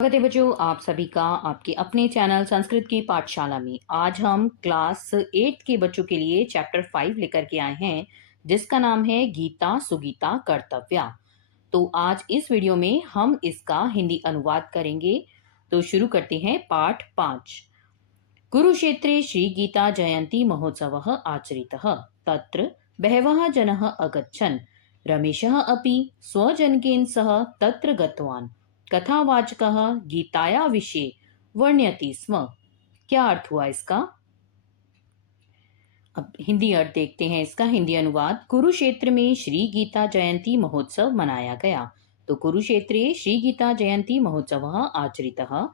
स्वागत है बच्चों आप सभी का आपके अपने चैनल संस्कृत की पाठशाला में। आज हम क्लास 8 के बच्चों के लिए चैप्टर 5 लेकर के आए हैं जिसका नाम है गीता सुगीता कर्तव्या। तो आज इस वीडियो में हम इसका हिंदी अनुवाद करेंगे। तो शुरू करते हैं पाठ 5। कुरुक्षेत्रे श्री गीता जयंती महोत्सवः आचरितः तत्र बहवः जनः अगच्छन् रमेशः अपि स्वजनकेन सह तत्र गतवान् कथावाचकः गीताया विषये वर्ण्यति स्म। क्या अर्थ हुआ इसका? अब हिंदी अर्थ देखते हैं इसका हिंदी अनुवाद। कुरुक्षेत्र में श्री गीता जयंती महोत्सव मनाया गया। तो कुरुक्षेत्रे श्री गीता जयंती महोत्सव आचरितः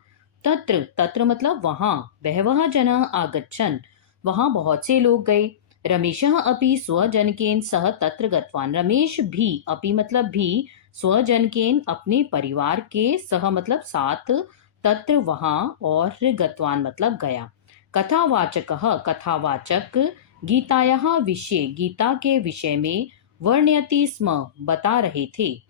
तत्र तत्र मतलब वहां बहवः जनः आगच्छन् वहां बहुत से लोग गए। रमेशः अपि स्वजनकेन सह तत्र गतवान् रमेश भी अपि मतलब भी स्वजनकेन अपने परिवार के सह मतलब साथ तत्र वहां और गतवान मतलब गया। कथावाचकः कथावाचक गीतायाः विषये गीता के विषय में वर्ण्यति स्म बता रहे थे।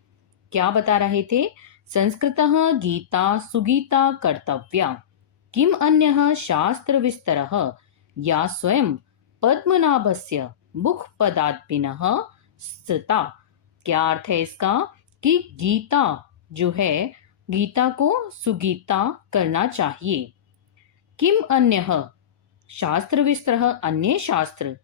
क्या बता रहे थे? संस्कृतः गीता सुगीता कर्तव्या किम अन्यः शास्त्र विस्तरः या स्वयं पद्मनाभस्य मुखपदात्मिनः स्थिता। क्या अर्थ है इसका? कि गीता जो है गीता को सुगीता करना चाहिए। किम अन्यः शास्त्र विस्तरः अन्य शास्त्र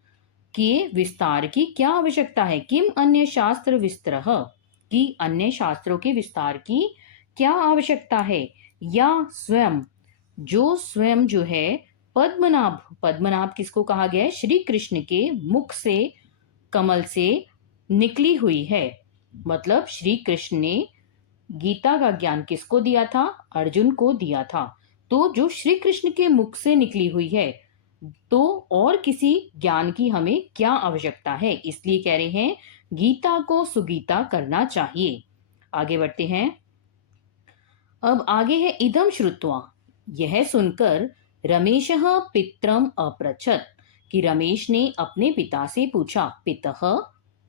के विस्तार की क्या आवश्यकता है। किम अन्य शास्त्र विस्तरः कि अन्य शास्त्रों के विस्तार की क्या आवश्यकता है। या स्वयं जो है पद्मनाभ पद्मनाभ किसको कहा गया है? श्री कृष्ण के मुख से कमल से निकली हुई है। मतलब श्री कृष्ण ने गीता का ज्ञान किसको दिया था? अर्जुन को दिया था। तो जो श्री कृष्ण के मुख से निकली हुई है तो और किसी ज्ञान की हमें क्या आवश्यकता है। इसलिए कह रहे हैं गीता को सुगीता करना चाहिए। आगे बढ़ते हैं। अब आगे है इदम श्रुत्वा। यह सुनकर रमेशः पित्रम अपृच्छत् कि रमेश ने अपने पिता से पूछा। पितः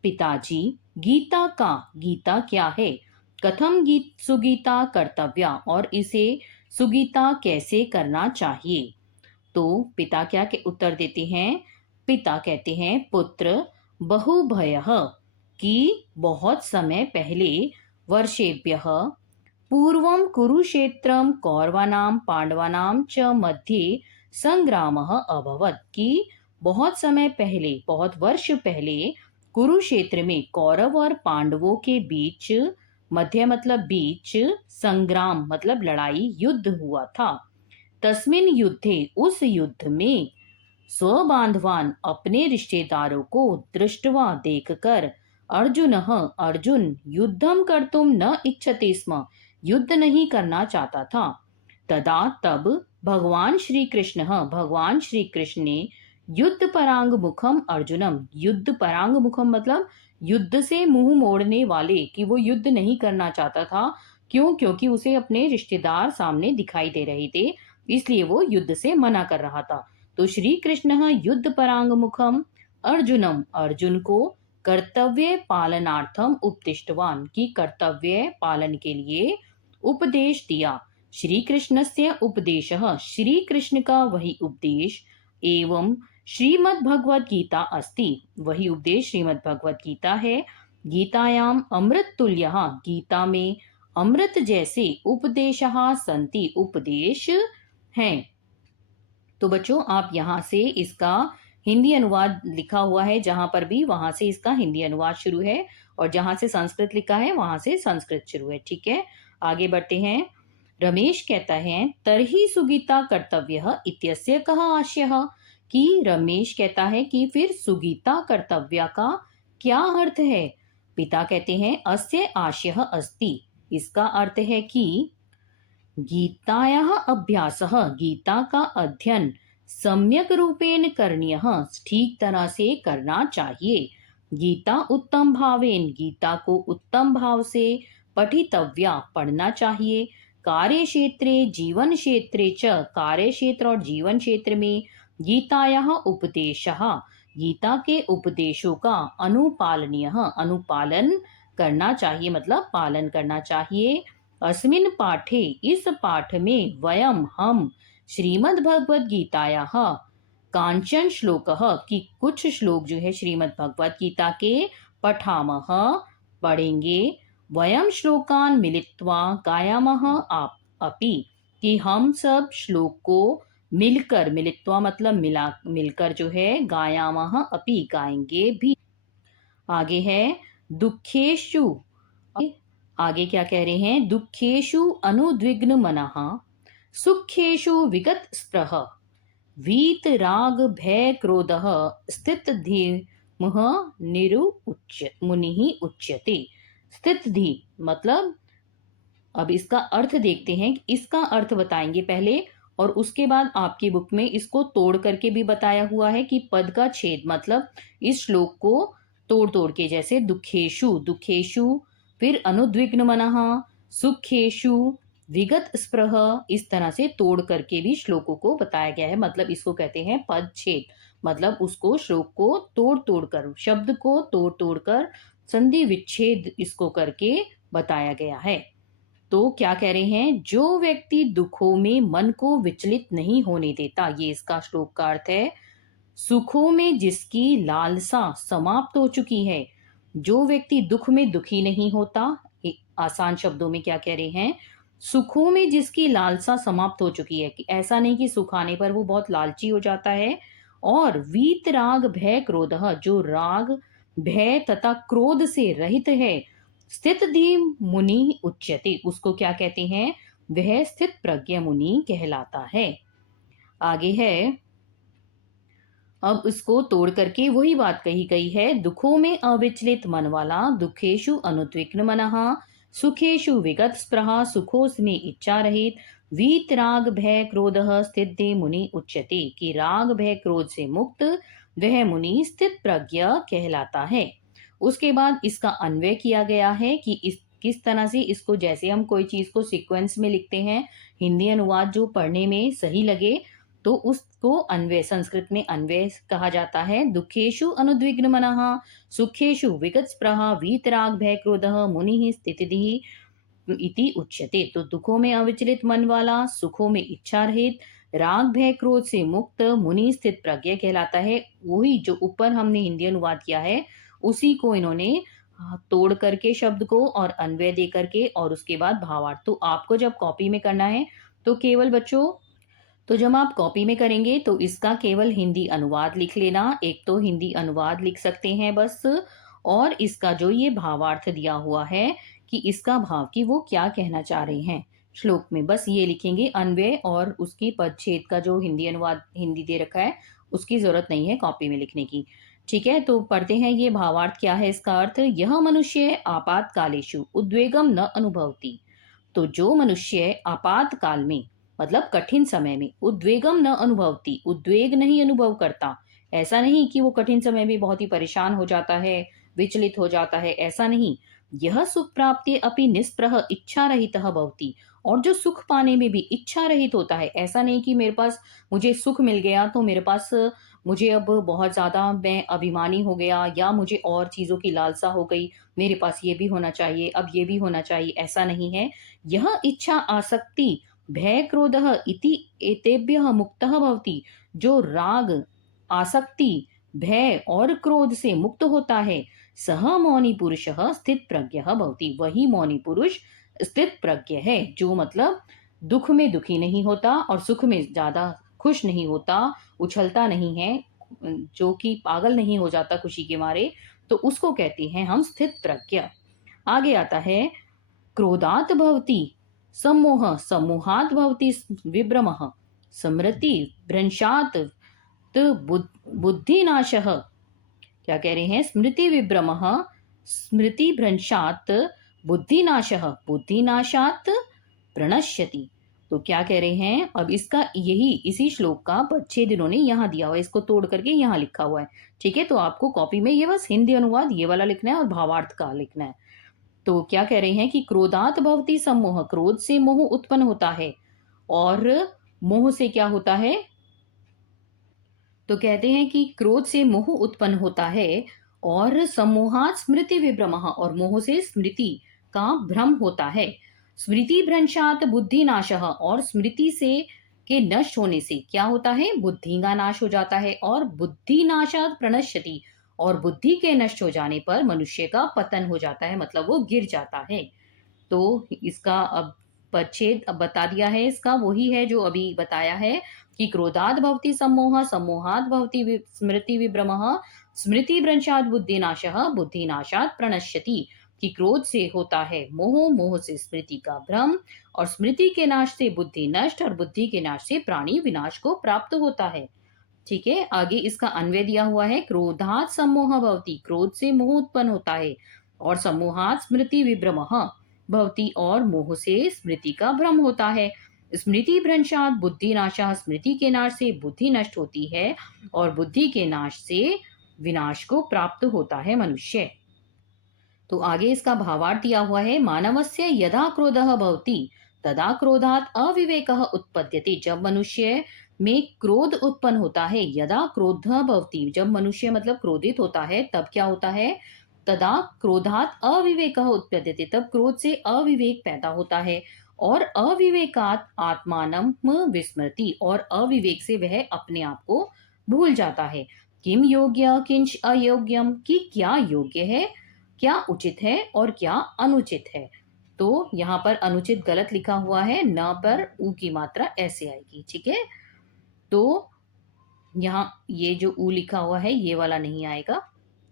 पिताजी गीता क्या है? कथम सुगीता कर्तव्या और इसे सुगीता कैसे करना चाहिए। तो पिता क्या के उत्तर देते हैं? पिता कहते हैं पुत्र बहुभयः कि बहुत समय पहले वर्षेभ्यः पूर्वं कुरुक्षेत्रं कौरवानां पांडवानां च मध्ये संग्रामः अभवत् कि बहुत समय पहले बहुत वर्ष पहले कुरुक्षेत्र में कौरव और पांडवों के बीच मध्य मतलब बीच संग्राम मतलब लड़ाई युद्ध हुआ था। तस्मिन युद्धे उस युद्ध में स्वबांधवान अपने रिश्तेदारों को दृष्टवा देखकर अर्जुन युद्धम कर्तुम न इच्छते स्म युद्ध नहीं करना चाहता था। तदा तब भगवान श्री कृष्ण ने युद्ध परांग मुखम अर्जुनम युद्ध परांग मुखम मतलब युद्ध से मुंह मोड़ने वाले कि वो युद्ध नहीं करना चाहता था। क्यों? क्योंकि उसे अपने रिश्तेदार सामने दिखाई दे रहे थे इसलिए वो युद्ध से मना कर रहा था। तो श्री कृष्ण युद्ध परांग मुखम अर्जुनम अर्जुन को कर्तव्य पालनार्थम उपदिष्टवान की कर्तव्य पालन के लिए उपदेश दिया। श्री कृष्णस्य उपदेशः श्री कृष्ण का वही उपदेश एवं श्रीमद् भगवद गीता अस्ति वही उपदेश श्रीमद् भगवद गीता है। गीतायाम अमृत तुल्यः गीता में अमृत जैसे उपदेशः संति उपदेश हैं। तो बच्चों आप यहाँ से इसका हिंदी अनुवाद लिखा हुआ है जहां पर भी वहां से इसका हिंदी अनुवाद शुरू है और जहां से संस्कृत लिखा है वहां से संस्कृत शुरू है। ठीक है, आगे बढ़ते हैं। रमेश कहता है तरही सुगीता कर्तव्य इत्यस्य कः आशयः कि रमेश कहता है कि फिर सुगीता कर्तव्य का क्या अर्थ है। पिता कहते हैं अस्य आशयः अस्ति इसका अर्थ है कि गीतायाः अभ्यासः गीता का अध्ययन सम्यक रूपेण करणीयः ठीक तरह से करना चाहिए। गीता उत्तम भावेन गीता को उत्तम भाव से पठितव्या पढ़ना चाहिए। कार्य क्षेत्रे जीवन क्षेत्रे च कार्य क्षेत्र और जीवन क्षेत्र में गीतायाः उपदेशः गीता के उपदेशों का अनुपालन करना चाहिए मतलब पालन करना चाहिए। अस्मिन् पाठे इस पाठ में वयम हम श्रीमद् भगवद गीतायाः कांचन श्लोकः की कुछ श्लोक जो है श्रीमद् भगवद गीता के पठामः पढ़ेंगे। वयम श्लोकान मिलित्वा गायामः आप अपि कि हम सब श्लोक को मिलकर, मिलित्वा मतलब मिलकर जो है, गायामः अपि गाएंगे भी। आगे है दुखेशु, आगे क्या कह रहे हैं, दुखेशु अनुद्विग्न मनः सुखेशु विगत स्पृह वीत राग भय क्रोधः स्थित धीमः मुनिः उच्यते। स्थित धी मतलब, अब इसका अर्थ देखते हैं। इसका अर्थ बताएंगे पहले और उसके बाद आपकी बुक में इसको तोड़ करके भी बताया हुआ है कि पद का छेद मतलब इस श्लोक को तोड़ तोड़ के, जैसे दुखेशु, दुखेशु, फिर अनुद्विग्न मनः, सुखेशु, विगत स्पृह, इस तरह से तोड़ करके भी श्लोकों को बताया गया है। मतलब इसको कहते हैं पद छेद, मतलब उसको श्लोक को तोड़ तोड़ कर, शब्द को तोड़ तोड़ कर संधि विच्छेद इसको करके बताया गया है। तो क्या कह रहे हैं, जो व्यक्ति दुखों में मन को विचलित नहीं होने देता, ये इसका श्लोक का अर्थ है। सुखों में जिसकी लालसा समाप्त हो चुकी है, जो व्यक्ति दुख में दुखी नहीं होता, आसान शब्दों में क्या कह रहे हैं, सुखों में जिसकी लालसा समाप्त हो चुकी है, कि ऐसा नहीं कि सुख आने पर वो बहुत लालची हो जाता है। और वीत राग भय क्रोध, जो राग भय तथा क्रोध से रहित है, स्थित धी मुनि उच्यते, उसको क्या कहते हैं, वह स्थित प्रज्ञ मुनि कहलाता है। आगे है, अब इसको तोड़ करके वही बात कही गई है। दुखों में अविचलित मन वाला, दुखेशु अनुद्विग्न मनः, सुखेशु विगत स्पृहा, सुखों में इच्छा रहित, वीत राग भय क्रोधः स्थित मुनि उच्यते, कि राग भय क्रोध से मुक्त वह मुनि स्थित प्रज्ञ कहलाता है। उसके बाद इसका अन्वय किया गया है कि इस किस तरह से इसको, जैसे हम कोई चीज को सीक्वेंस में लिखते हैं, हिंदी अनुवाद जो पढ़ने में सही लगे तो उसको अन्वय, संस्कृत में अन्वय कहा जाता है। दुखेशु अनुद्विग्न मनः, सुखेशु विगत स्पृहा, वीतराग भय क्रोधः मुनिः स्थितिः इति उच्यते। तो दुखों में अविचलित मन वाला, सुखों में इच्छा रहित, राग भय क्रोध से मुक्त मुनि स्थित प्रज्ञ कहलाता है। वही जो ऊपर हमने हिंदी अनुवाद किया है उसी को इन्होंने तोड़ करके शब्द को और अन्वय दे करके और उसके बाद भावार्थ। तो आपको जब कॉपी में करना है तो केवल बच्चों, तो जब आप कॉपी में करेंगे तो इसका केवल हिंदी अनुवाद लिख लेना। एक तो हिंदी अनुवाद लिख सकते हैं बस, और इसका जो ये भावार्थ दिया हुआ है कि इसका भाव कि वो क्या कहना चाह रहे हैं श्लोक में, बस ये लिखेंगे। अन्वय और उसकी पदच्छेद का जो हिंदी अनुवाद हिंदी दे रखा है उसकी जरूरत नहीं है कॉपी में लिखने की। ठीक है, तो पढ़ते हैं ये भावार्थ क्या है। इसका अर्थ, यह मनुष्य आपातकालेषु उद्वेगम न अनुभवती। तो जो मनुष्य आपातकाल में मतलब कठिन समय में उद्वेगम न अनुभवती, उद्वेग नहीं अनुभव करता, ऐसा नहीं कि वो कठिन समय में बहुत ही परेशान हो जाता है, विचलित हो जाता है, ऐसा नहीं। यह सुख प्राप्ति अपि निस्पृह इच्छा रहित भवति, और जो सुख पाने में भी इच्छा रहित होता है, ऐसा नहीं कि मेरे पास मुझे सुख मिल गया तो मेरे पास मुझे अब बहुत ज्यादा मैं अभिमानी हो गया या मुझे और चीजों की लालसा हो गई, मेरे पास ये भी होना चाहिए, अब ये भी होना चाहिए, ऐसा नहीं है। यह इच्छा आसक्ति भय क्रोधः इति एतेभ्यः मुक्तः भवति, जो राग आसक्ति भय और क्रोध से मुक्त होता है, सह मौनी पुरुषः स्थित प्रज्ञः भवति, वही मौनी पुरुष स्थित प्रज्ञ है। जो मतलब दुख में दुखी नहीं होता और सुख में ज्यादा खुश नहीं होता, उछलता नहीं है, जो कि पागल नहीं हो जाता खुशी के मारे, तो उसको कहते हैं हम स्थित प्रज्ञ। आगे आता है, क्रोधात भवति सम्मोह, सम्मोहात भवति विभ्रमः, स्मृति भ्रंशात बुद्धिनाशः। क्या कह रहे हैं, स्मृति विभ्रमः, स्मृति भ्रंशात बुद्धिनाशः, बुद्धिनाशात प्रणश्यति। तो क्या कह रहे हैं, अब इसका यही इसी श्लोक का पदच्छेद इन्होंने यहाँ दिया हुआ है, इसको तोड़ करके यहाँ लिखा हुआ है। ठीक है, तो आपको कॉपी में ये बस हिंदी अनुवाद ये वाला लिखना है और भावार्थ का लिखना है। तो क्या कह रहे हैं कि क्रोधात भवति सम्मोह, क्रोध से मोह उत्पन्न होता है, और मोह से क्या होता है, तो कहते हैं कि क्रोध से मोह उत्पन्न होता है, और सम्मोहात स्मृति विभ्रमः, और मोह से स्मृति का भ्रम होता है। स्मृति भ्रंशात बुद्धि नाशः, और स्मृति से के नष्ट होने से क्या होता है, बुद्धि का नाश हो जाता है। और बुद्धि नाशात प्रणश्यति, और बुद्धि के नष्ट हो जाने पर मनुष्य का पतन हो जाता है, मतलब वो गिर जाता है। तो इसका अब परिच्छेद अब बता दिया है, इसका वही है जो अभी बताया है कि क्रोधात् भवति सम्मोहः, सम्मोहात् भवति स्मृति विभ्रमः, स्मृति भ्रंशात् बुद्धिनाशः, बुद्धिनाशात् प्रणश्यति, कि क्रोध से होता है मोह, मोह से स्मृति का भ्रम, और स्मृति के नाश से बुद्धि नष्ट, और बुद्धि के नाश से प्राणी विनाश को प्राप्त होता है। ठीक है, आगे इसका अन्वय दिया हुआ है, क्रोधात् सम्मोह भवति, क्रोध से मोह उत्पन्न होता है, और सम्मोहात् स्मृति विभ्रमः भवति, और मोह से स्मृति का भ्रम होता है। स्मृति भ्रंशात् बुद्धि नाशः, स्मृति के नाश से बुद्धि नष्ट होती है, और बुद्धि के नाश से विनाश को प्राप्त होता है मनुष्य। तो आगे इसका भावार्थ दिया हुआ है, मानवस्य यदा क्रोधः भवति तदा क्रोधात् अविवेकः उत्पद्यते, जब मनुष्य में क्रोध उत्पन्न होता है, यदा क्रोधः भवति, जब मनुष्य मतलब क्रोधित होता है तब क्या होता है, तदा क्रोधात् अविवेकः उत्पद्यते, तब क्रोध से अविवेक पैदा होता है, और अविवेकात् आत्मानं विस्मृति, और अविवेक से वह अपने आप को भूल जाता है। किम योग्य किंच अयोग्यम, कि क्या योग्य है, क्या उचित है और क्या अनुचित है। तो यहाँ पर अनुचित गलत लिखा हुआ है, न पर ऊ की मात्रा ऐसे आएगी। ठीक है, तो यहाँ ये जो ऊ लिखा हुआ है ये वाला नहीं आएगा।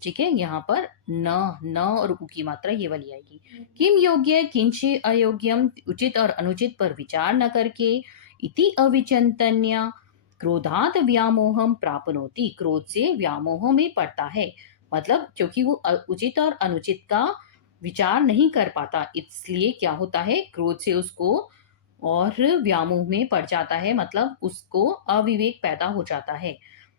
ठीक है, यहाँ पर न और ऊ की मात्रा ये वाली आएगी। किम योग्य किंचि अयोग्यम, उचित और अनुचित पर विचार न करके, इति अविचिंतन्य क्रोधात व्यामोहम प्राप्नोति, क्रोध से व्यामोह में पड़ता है, मतलब क्योंकि वो उचित और अनुचित का विचार नहीं कर पाता, इसलिए क्या होता है, क्रोध से उसको और व्यामोह में पड़ जाता है, मतलब उसको अविवेक पैदा हो जाता है।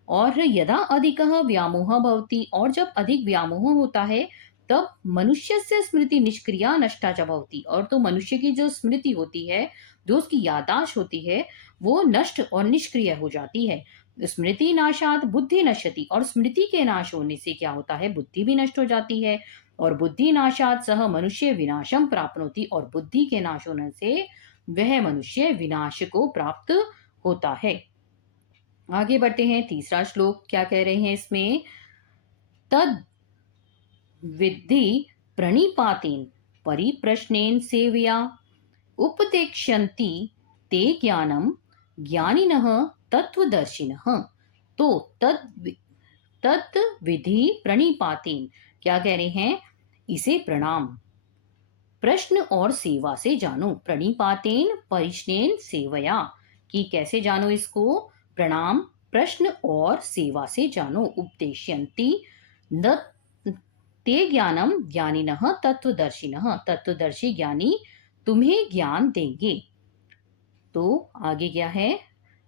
और यदा अधिकः व्यामोह भवति, और जब अधिक व्यामोह होता है तब मनुष्य से स्मृति निष्क्रिया नष्टा च भवति, और तो मनुष्य की जो स्मृति होती है, जो उसकी याददाश्त होती है, वो नष्ट और निष्क्रिय हो जाती है। स्मृति नाशात बुद्धि नश्यति, और स्मृति के नाश होने से क्या होता है, बुद्धि भी नष्ट हो जाती है। और बुद्धि नाशात सह मनुष्य विनाशम प्राप्नोति, और बुद्धि के नाश होने से वह मनुष्य विनाश को प्राप्त होता है। आगे बढ़ते हैं, तीसरा श्लोक क्या कह रहे हैं इसमें, तद विद्धि प्रणिपातेन परिप्रश्नेन सेवया उपदेक्ष्यन्ति ते ज्ञानम ज्ञानिनः तत्वदर्शिनः। तो तत् विधि प्रणिपातेन, क्या कह रहे हैं, इसे प्रणाम, प्रश्न और सेवा से जानो, प्रणिपातेन परिश्नेन सेवया, कि कैसे जानो इसको, प्रणाम, प्रश्न और सेवा से जानो, उपदेश्यन्ति न ते ज्ञानम ज्ञानिनः तत्वदर्शिनः, तत्वदर्शी ज्ञानी तुम्हें ज्ञान देंगे। तो आगे क्या है,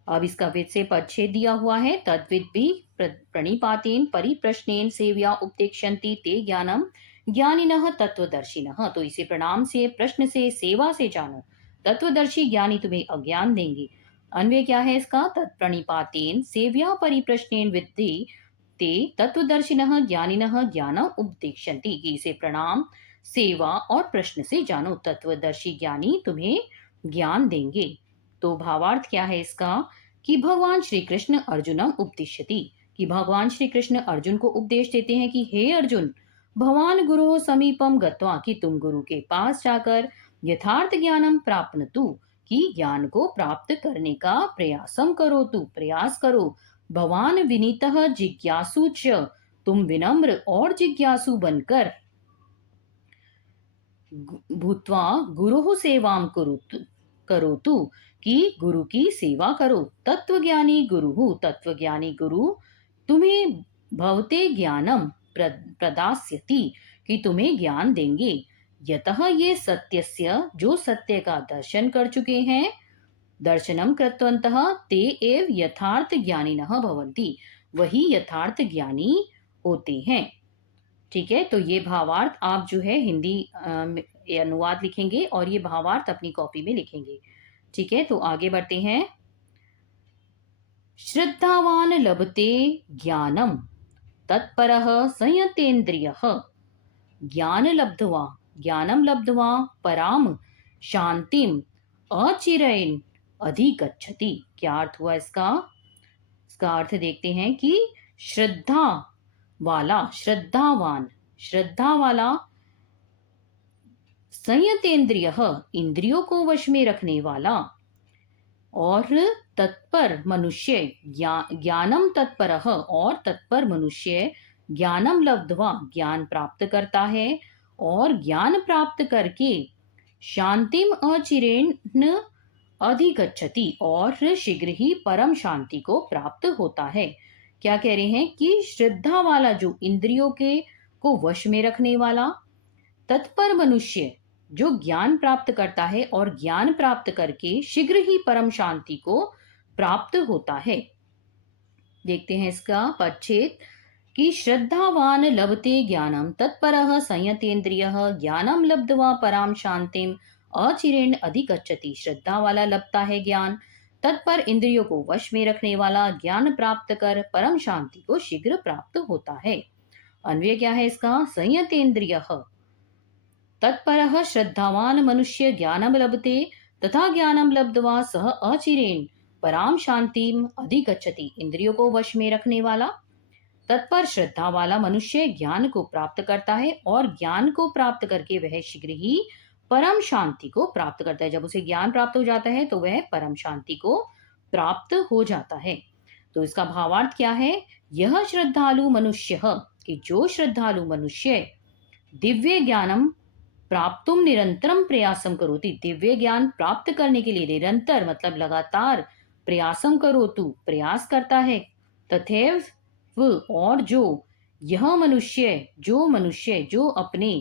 अब इसका विद से परिच्छेद दिया हुआ है, तद्विद भी प्रणिपातेन परिप्रश्नेन सेव्या उपदेक्ष्यन्ति ते ज्ञानम ज्ञानिनः तत्वदर्शिनः, तो इसे प्रणाम से, प्रश्न से, सेवा से जानो, तत्वदर्शी ज्ञानी तुम्हें अज्ञान देंगे। अन्वय क्या है इसका, तत्प्रणिपातेन सेव्या परिप्रश्नेन विद्धि ते तत्वदर्शिनः ज्ञानिनः ज्ञानम उपदेक्ष्यन्ति, कि इसे प्रणाम, सेवा और प्रश्न से जानो, तत्वदर्शी ज्ञानी तुम्हें ज्ञान देंगे। तो भावार्थ क्या है इसका, कि भगवान श्री कृष्ण अर्जुनम उपदिश्यति, कि भगवान श्री कृष्ण अर्जुन को उपदेश देते हैं कि हे अर्जुन, भगवान गुरु समीपम गत्वा, कि तुम गुरु के पास जाकर यथार्थ ज्ञानम प्राप्नतु, कि ज्ञान को प्राप्त करने का प्रयासम करो, तू प्रयास करो। भगवान विनीतः जिज्ञासु च, तुम विनम्र और जिज्ञासु बनकर भूत्वा गुरु सेवाम करो तू, कि गुरु की सेवा करो। तत्वज्ञानी गुरु, तत्वज्ञानी गुरु तुम्हें भवते ज्ञानम प्रदास्यति, कि तुम्हें ज्ञान देंगे। यतः ये सत्यस्य, जो सत्य का दर्शन कर चुके हैं, दर्शनम कृतवन्तः ते एव यथार्थ ज्ञानिनः भवन्ति, वही यथार्थ ज्ञानी होते हैं। ठीक है, तो ये भावार्थ आप जो है हिंदी अनुवाद लिखेंगे और ये भावार्थ अपनी कॉपी में लिखेंगे। ठीक है, तो आगे बढ़ते हैं, श्रद्धावान लभते ज्ञानम तत्परः संयतेन्द्रियः, ज्ञानम लब्ध्वा पराम शांतिम अचिरेण अधिगच्छति। क्या अर्थ हुआ इसका? इसका अर्थ देखते हैं कि श्रद्धा वाला, श्रद्धावान, श्रद्धा वाला, संयतेन्द्रिय, इंद्रियों को वश में रखने वाला, और तत्पर मनुष्य, ज्ञानम तत्परः, और तत्पर मनुष्य ज्ञानम लब्ध्वा, ज्ञान प्राप्त करता है, और ज्ञान प्राप्त करके शांतिम अचिरेण अधिगच्छति, और शीघ्र ही परम शांति को प्राप्त होता है। क्या कह रहे हैं कि श्रद्धा वाला, जो इंद्रियों के को वश में रखने वाला, तत्पर मनुष्य जो ज्ञान प्राप्त करता है, और ज्ञान प्राप्त करके शीघ्र ही परम शांति को प्राप्त होता है। देखते हैं इसका पदच्छेद कि श्रद्धावान लभते ज्ञानम तत्परः संयतेन्द्रियः ज्ञानम लब्ध्वा पराम शांतिम अचिरेण अधिगच्छति। श्रद्धा वाला लभता है ज्ञान, तत्पर इंद्रियों को वश में रखने वाला ज्ञान प्राप्त कर परम शांति को शीघ्र प्राप्त होता है। अन्वय क्या है इसका? संयतेन्द्रियः तत्परः श्रद्धावान मनुष्य ज्ञानम लभते तथा ज्ञानम लब्ध्वा सह अचिरेण पराम शांतिम अधिगच्छति। इंद्रियों को वश में रखने वाला तत्पर श्रद्धा वाला मनुष्य ज्ञान को प्राप्त करता है, और ज्ञान को प्राप्त करके वह शीघ्र ही परम शांति को प्राप्त करता है। जब उसे ज्ञान प्राप्त हो जाता है तो वह परम शांति को प्राप्त हो जाता है। तो इसका भावार्थ क्या है? यह श्रद्धालु मनुष्य, कि जो श्रद्धालु मनुष्य दिव्य ज्ञानम प्राप्तुम निरंतरम प्रयासम करोति, दिव्य ज्ञान प्राप्त करने के लिए निरंतर मतलब लगातार प्रयासम करोतु, प्रयास करता है, तथैव, और जो यह मनुष्य, जो अपने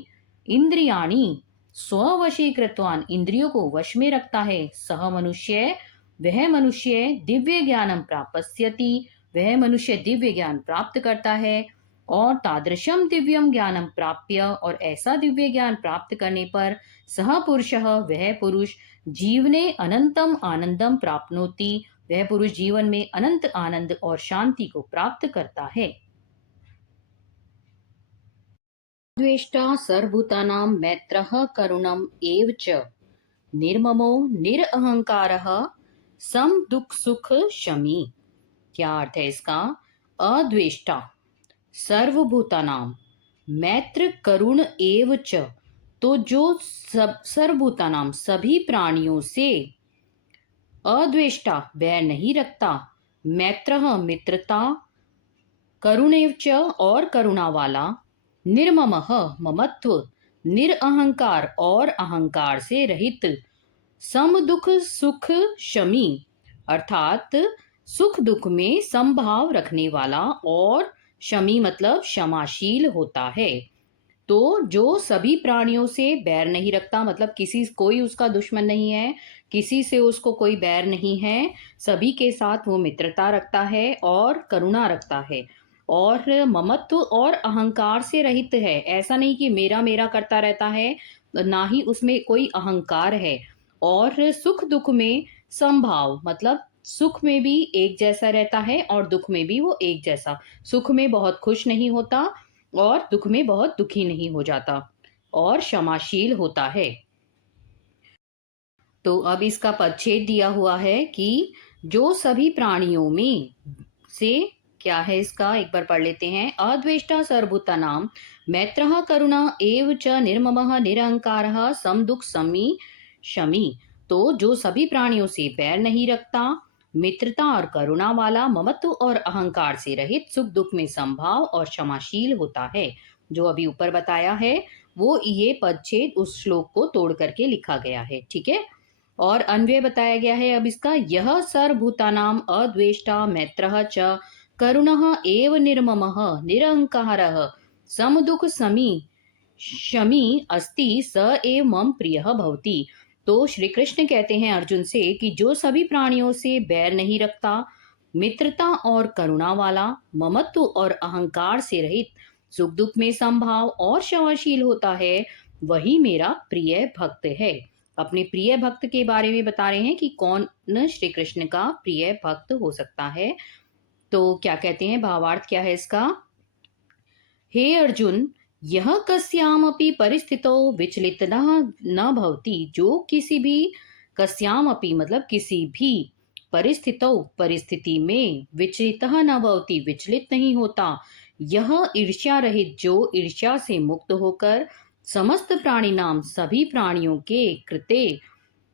इंद्रियाणी स्ववशी कृतवान, इंद्रियों को वश में रखता है, सह मनुष्य, वह मनुष्य दिव्य ज्ञानम प्राप्स्यति, वह मनुष्य दिव्य ज्ञान प्राप्त करता है, और तादृशम दिव्यम ज्ञानम प्राप्य, और ऐसा दिव्य ज्ञान प्राप्त करने पर सह पुरुषः, वह पुरुष जीवने अनंतम आनंदम प्राप्नोति, वह पुरुष जीवन में अनंत आनंद और शांति को प्राप्त करता है। द्वेष्टा सर्वभूतानां मैत्रः करुणम एव च निर्ममो निरअहंकारः सम दुख सुख शमी। क्या अर्थ है इसका? अद्वेष्टा सर्वभूतानां मैत्र करुण एव च, तो जो सर्वभूतानां सभी प्राणियों से, अद्वेष्टा बैर नहीं रखता, मैत्रः मित्रता, करुणेव च और करुणा वाला, निर्ममः ममत्व, निरअहंकार और अहंकार से रहित, सम दुख सुख शमी अर्थात सुख दुख में समभाव रखने वाला, और शमी मतलब क्षमाशील होता है। तो जो सभी प्राणियों से बैर नहीं रखता, मतलब कोई उसका दुश्मन नहीं है, किसी से उसको कोई बैर नहीं है, सभी के साथ वो मित्रता रखता है और करुणा रखता है, और ममत्व और अहंकार से रहित है। ऐसा नहीं कि मेरा मेरा करता रहता है, ना ही उसमें कोई अहंकार है। और सुख दुख में समभाव मतलब सुख में भी एक जैसा रहता है और दुख में भी वो एक जैसा, सुख में बहुत खुश नहीं होता और दुख में बहुत दुखी नहीं हो जाता, और क्षमाशील होता है। तो अब इसका पदच्छेद दिया हुआ है कि जो सभी प्राणियों में से, क्या है इसका एक बार पढ़ लेते हैं। अद्वेष्टा सर्वभूतानां मैत्रः करुणा एव च निर्ममः निरहंकारः सम दुख समी शमी। तो जो सभी प्राणियों से बैर नहीं रखता, मित्रता और करुणा वाला, ममत्व और अहंकार से रहित, सुख दुख में संभाव और क्षमाशील होता है। जो अभी ऊपर बताया है वो ये पदच्छेद उस श्लोक को तोड़ करके लिखा गया है, ठीक है। और अन्वय बताया गया है अब इसका। यह सर्वभूतानां अद्वेष्टा मैत्रः च करुणः एव निर्ममः निरहंकारः समदुख समी शमी अस्ति स एव मम प्रियः भवति। तो श्री कृष्ण कहते हैं अर्जुन से कि जो सभी प्राणियों से बैर नहीं रखता, मित्रता और करुणा वाला, ममत्व और अहंकार से रहित, सुख दुख में संभाव और क्षमाशील होता है, वही मेरा प्रिय भक्त है। अपने प्रिय भक्त के बारे में बता रहे हैं कि कौन श्री कृष्ण का प्रिय भक्त हो सकता है। तो क्या कहते हैं, भावार्थ क्या है इसका। हे अर्जुन, यह कस्यामपि परिस्थितौ विचलितः न भवति, जो किसी भी कस्यामपि मतलब किसी भी परिस्थितौ परिस्थिति में विचलितः न भवति विचलित नहीं होता। यह ईर्ष्या रहित जो ईर्ष्या से मुक्त होकर समस्त प्राणी नाम सभी प्राणियों के कृते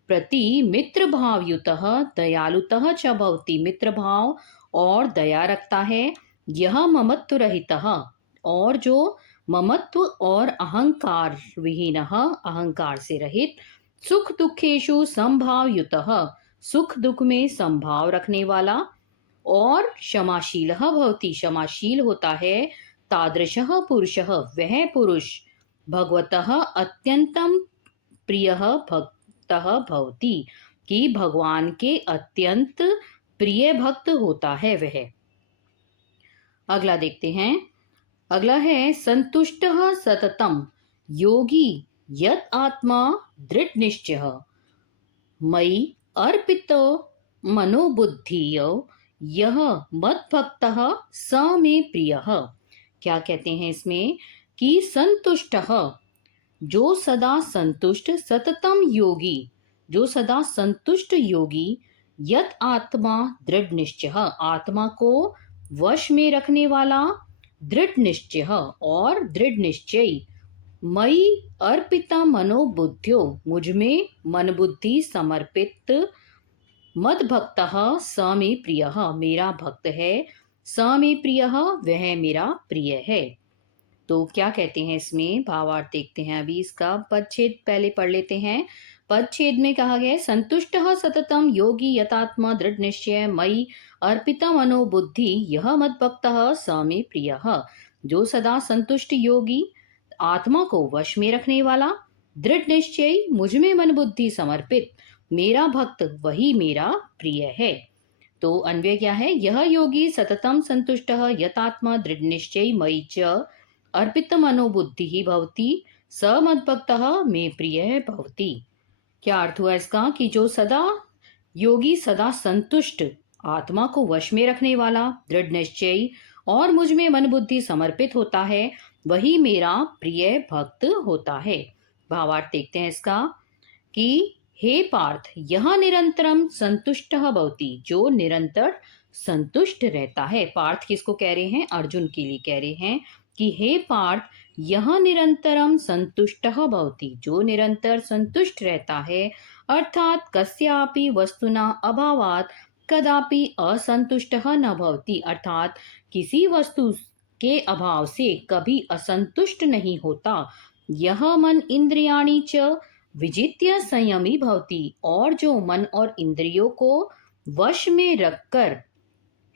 प्रति मित्र भाव युतः दयालुतः च भवति, मित्र भाव और दया रखता है। यह ममत्व रहितः और जो ममत्व और अहंकार विहीनः अहंकार से रहित, सुख दुखेषु समभाव युतः सुख दुख में समभाव रखने वाला, और क्षमाशीलः भवति क्षमाशील होता है। तादृशः पुरुषः वह पुरुष भगवतः अत्यंतम प्रियः भक्तः भवति कि भगवान के अत्यंत प्रिय भक्त होता है वह। अगला देखते हैं। अगला है संतुष्टः सततम योगी यत आत्मा दृढ़ निश्चय मयि अर्पितो मनोबुद्धियो यह मद्भक्तः स मे प्रियः। क्या कहते हैं इसमें कि संतुष्टः जो सदा संतुष्ट, सततम योगी जो सदा संतुष्ट योगी, यत आत्मा दृढ़ निश्चय आत्मा को वश में रखने वाला, दृढ़ निश्चय और दृढ़ निश्चय, मयि अर्पिता मनोबुद्धियो मुझ में मन बुद्धि समर्पित, मद भक्तः स मे प्रियः मेरा भक्त है, स मे प्रियः वह मेरा प्रिय है। तो क्या कहते हैं इसमें भावार्थ देखते हैं। अभी इसका पदछेद पहले पढ़ लेते हैं। पदछेद में कहा गया है संतुष्टः सततम योगी यतात्मा दृढ़ निश्चय मयि अर्पिता मनोबुद्धि यह मद्भक्तः स मे प्रियः। जो सदा संतुष्ट योगी, आत्मा को वश में रखने वाला, दृढ़ निश्चय, मुझ में मन बुद्धि समर्पित, मेरा भक्त वही मेरा प्रिय है। तो अन्वय क्या है। यह योगी सततम संतुष्टः यतात्मा दृढ़ निश्चय मयि च अर्पित मनोबुद्धि ही भवति स मद्भक्तः मे प्रिय भवति। क्या अर्थ हुआ इसका कि जो सदा योगी सदा संतुष्ट, आत्मा को वश में रखने वाला, दृढ़ निश्चयी और मुझ में मन बुद्धि समर्पित होता है, वही मेरा प्रिय भक्त होता है। भावार्थ देखते हैं इसका कि हे पार्थ यह निरंतरम संतुष्ट भवति जो निरंतर संतुष्ट रहता है। पार्थ किसको कह रहे हैं, अर्जुन के लिए कह रहे हैं कि हे पार्थ यह निरंतरम संतुष्ट भवति जो निरंतर संतुष्ट रहता है, अर्थात कस्यापि वस्तुना अभावात कदापि असंतुष्ट न भवति, अर्थात किसी वस्तु के अभाव से कभी असंतुष्ट नहीं होता। यह मन इंद्रियाणि च विजित्य संयमी भवति और जो मन और इंद्रियों को वश में रखकर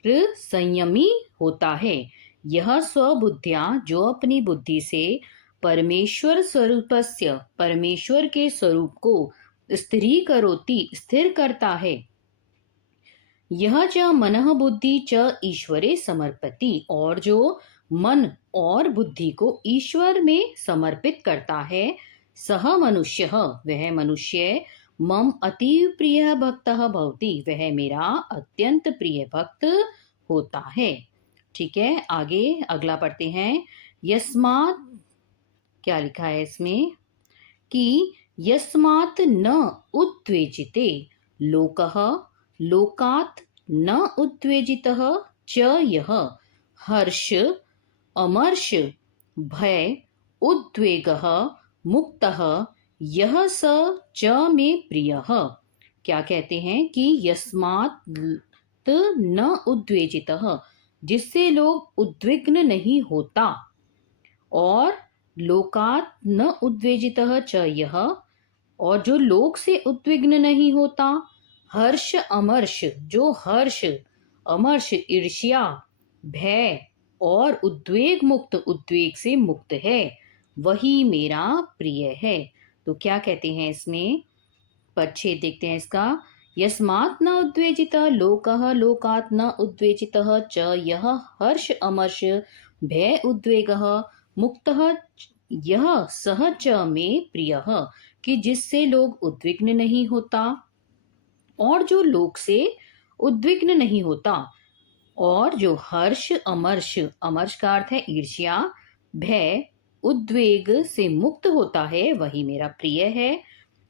संयमी होता है, यह स्वबुद्धिया जो अपनी बुद्धि से परमेश्वर स्वरूपस्य परमेश्वर के स्वरूप को स्थिरीकरोति स्थिर करता है, यह च मनः बुद्धि च ईश्वरे समर्पति और जो मन और बुद्धि को ईश्वर में समर्पित करता है, सह मनुष्य वह मनुष्य मम अतीव प्रिय भक्त भवति वह मेरा अत्यंत प्रिय भक्त होता है। ठीक है, आगे अगला पढ़ते हैं। यस्मात् क्या लिखा है इसमें कि यस्मात् न उद्वेजिते लोकः लोकात् न उद्वेजितः च यः हर्ष अमर्ष भय उद्वेगः मुक्तः यह स च मे प्रियः। क्या कहते हैं कि यस्मात् न उद्वेजितः जिससे लोग उद्विग्न नहीं होता, और लोकात् न उद्वेजितः च यह और जो लोक से उद्विग्न नहीं होता, हर्ष अमर्ष जो हर्ष अमर्ष ईर्ष्या भय और उद्वेग मुक्त उद्वेग से मुक्त है, वही मेरा प्रिय है। तो क्या कहते हैं इसमें, पदछेद देखते हैं इसका। यस्मात् न उद्वेजितः लोकः लोकात् न उद्वेजितः च यः हर्ष अमर्ष भय उद्वेगः मुक्तः यह सह च मे प्रियः कि जिससे लोग उद्विग्न नहीं होता और जो लोक से उद्विग्न नहीं होता, और जो हर्ष अमर्ष अमर्ष का अर्थ है ईर्ष्या भय उद्वेग से मुक्त होता है वही मेरा प्रिय है।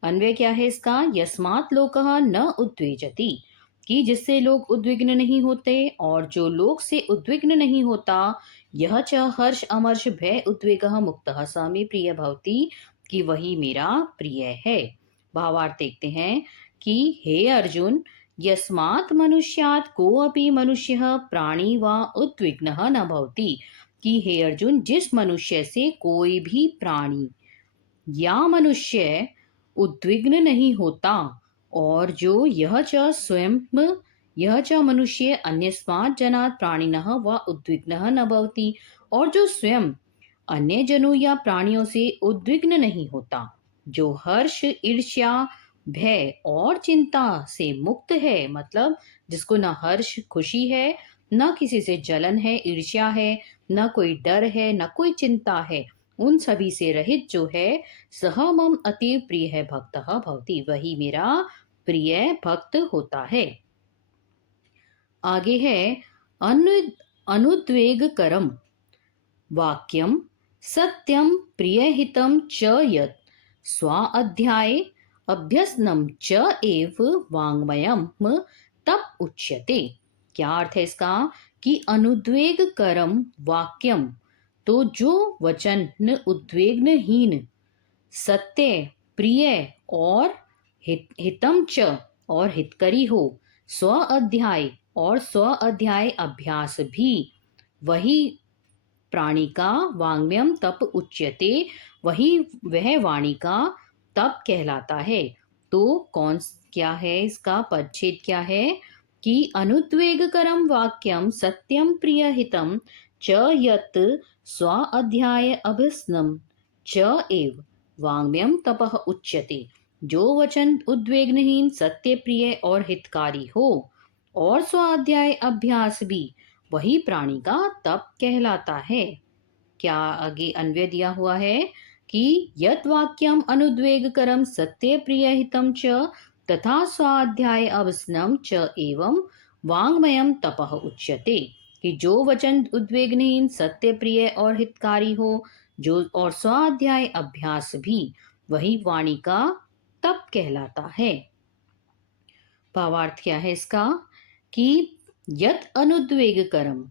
अन्वय क्या है इसका? यस्मात् लोकः न उद्वेजति, कि जिससे लोग उद्विग्न नहीं होते, और जो लोग से उद्विग्न नहीं होता, यह च हर्ष अमर्ष भय उद्वेगः मुक्तः स मे प्रिय भवति, कि वही मेरा प्रिय है। भावार्थ देखते हैं कि हे अर्जुन, यस्मात् मनुष्यात् कोऽपि मनुष्यः प्राणी वा उद्विग्नः न भवति, कि हे अर्जुन, जिस मनुष्य से कोई भी प्राणी या मनुष्य उद्विग्न नहीं होता, और जो यह च स्वयं यह च मनुष्य अन्यस्मात् जनात् प्राणिनः वा उद्विग्नः न भवति, और जो स्वयं अन्य जनों या प्राणियों से उद्विग्न नहीं होता, जो हर्ष ईर्ष्या भय और चिंता से मुक्त है, मतलब जिसको न हर्ष खुशी है, न किसी से जलन है, ईर्ष्या है, न कोई डर है, न कोई चिंता है, उन सभी से रहित जो है, सह मम अति प्रिय है भक्तः भवति, वही मेरा प्रिय भक्त होता है। आगे है अनुद्वेगकरम वाक्यम सत्यम प्रियहितम च यत् स्वाध्याये अभ्यसनम च एव वाङ्मयम तप उच्यते। क्या अर्थ है इसका? कि अनुद्वेगकरम वाक्यम, तो जो वचन उद्वेगहीन, सत्य, प्रिय और हितम च और हितकरी हो, स्व अध्याय और स्व अध्याय अभ्यास भी, वही प्राणी का वाङ्मयम तप उच्यते, वही वह वाणी का तप कहलाता है। तो कौन क्या है इसका पदच्छेद क्या है? कि अनुद्वेगकरम वाक्यम सत्यम प्रियहितम च यत् स्व अध्याय अभ्यसनम च एव वाङ्मयम तपः उच्यते। जो वचन उद्वेगहीन, सत्य, प्रिय और हितकारी हो, और स्वाध्याय अभ्यास भी, वही प्राणी का तप कहलाता है। क्या आगे अन्वय दिया हुआ है कि यत् वाक्यम अनुद्वेगकरम सत्य प्रिय हितम च तथा स्वाध्याय अवसनम च एवं वाङ्मयम तपः उच्यते, कि जो वचन उद्वेगहीन, सत्य, प्रिय और हितकारी हो, जो और स्वाध्याय अभ्यास भी, वही वाणी का तप कहलाता है। भावार्थ क्या है इसका? कि यत् अनुद्वेगकरम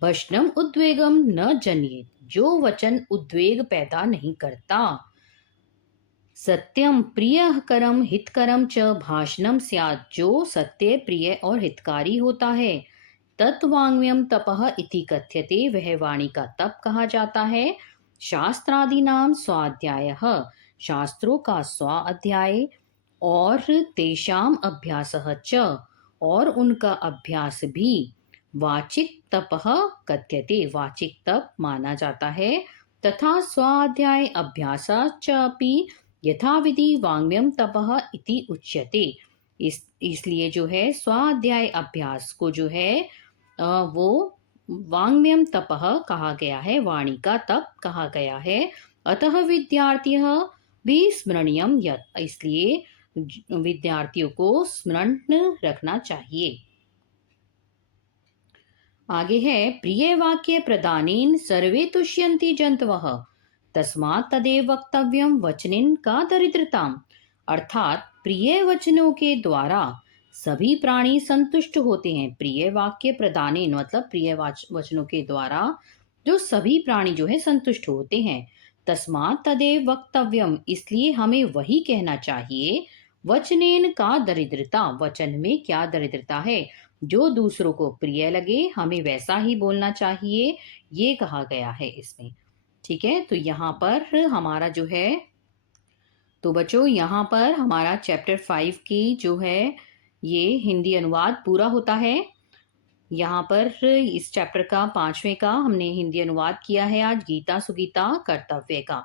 भषणम उद्वेगम न जन्येत, जो वचन उद्वेग पैदा नहीं करता, सत्यम प्रियकरम हितकरम च भाषणम स्यात्, जो सत्य, प्रिय और हितकारी होता है, तत्वाङ्मयम तपः इति कथ्यते, वह वाणी का तप कहा जाता है। शास्त्रादीनाम स्वाध्यायः, शास्त्रों का स्वाध्याय, और तेषाम अभ्यासः च, और उनका अभ्यास भी, वाचिक तपः कथ्यते, वाचिक तप माना जाता है। तथा स्वाध्याय अभ्यासाच्च अपि यथाविधि वाङ्मयम तपः इति उच्यते। इसलिए जो है स्वाध्याय अभ्यास को जो है वो वाङ्मयम तपः कहा गया है, वाणी का तप कहा गया है। अतः विद्यार्थियः भी स्मरणीयम यत्, इसलिए विद्यार्थियों को स्मरण रखना चाहिए। आगे है प्रिय वाक्य प्रदानेन सर्वे तुष्यन्ति जन्तवः तस्मात् तदेव वक्तव्यम वचनेन का दरिद्रताम, अर्थात प्रिय वचनों के द्वारा सभी प्राणी संतुष्ट होते हैं। प्रिय वाक्य प्रदानेन मतलब प्रिय वचनों के द्वारा जो सभी प्राणी जो है संतुष्ट होते हैं। तस्मात् तदेव वक्तव्यम, इसलिए हमें वही कहना चाहिए। वचनेन का दरिद्रता, वचन में क्या दरिद्रता है, जो दूसरों को प्रिय लगे हमें वैसा ही बोलना चाहिए, ये कहा गया है इसमें। ठीक है, तो यहाँ पर हमारा जो है, तो बच्चों यहाँ पर हमारा चैप्टर 5 की जो है ये हिंदी अनुवाद पूरा होता है। यहाँ पर इस चैप्टर का 5वें का हमने हिंदी अनुवाद किया है आज, गीता सुगीता कर्तव्य का।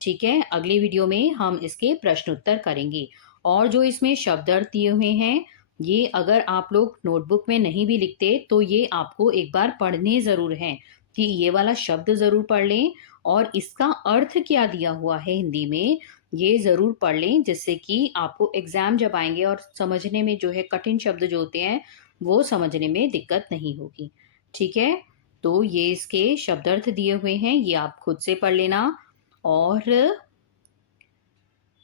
ठीक है, अगली वीडियो में हम इसके प्रश्न उत्तर करेंगे। और जो इसमें शब्द अर्थ दिए हुए हैं, ये अगर आप लोग नोटबुक में नहीं भी लिखते तो ये आपको एक बार पढ़ने ज़रूर हैं, कि ये वाला शब्द ज़रूर पढ़ लें और इसका अर्थ क्या दिया हुआ है हिंदी में ये ज़रूर पढ़ लें, जिससे कि आपको एग्ज़ाम जब आएंगे और समझने में जो है कठिन शब्द जो होते हैं वो समझने में दिक्कत नहीं होगी। ठीक है, तो ये इसके शब्दार्थ दिए हुए हैं, ये आप खुद से पढ़ लेना। और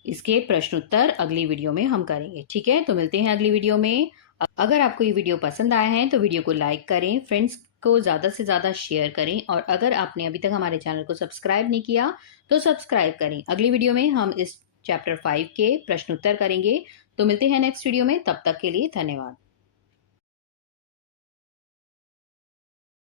इसके प्रश्नोत्तर अगली वीडियो में हम करेंगे। ठीक है, तो मिलते हैं अगली वीडियो में। अगर आपको ये वीडियो पसंद आया है तो वीडियो को लाइक करें, फ्रेंड्स को ज़्यादा से ज़्यादा शेयर करें, और अगर आपने अभी तक हमारे चैनल को सब्सक्राइब नहीं किया तो सब्सक्राइब करें। अगली वीडियो में हम इस चैप्टर 5 के प्रश्नोत्तर करेंगे। तो मिलते हैं नेक्स्ट वीडियो में, तब तक के लिए धन्यवाद।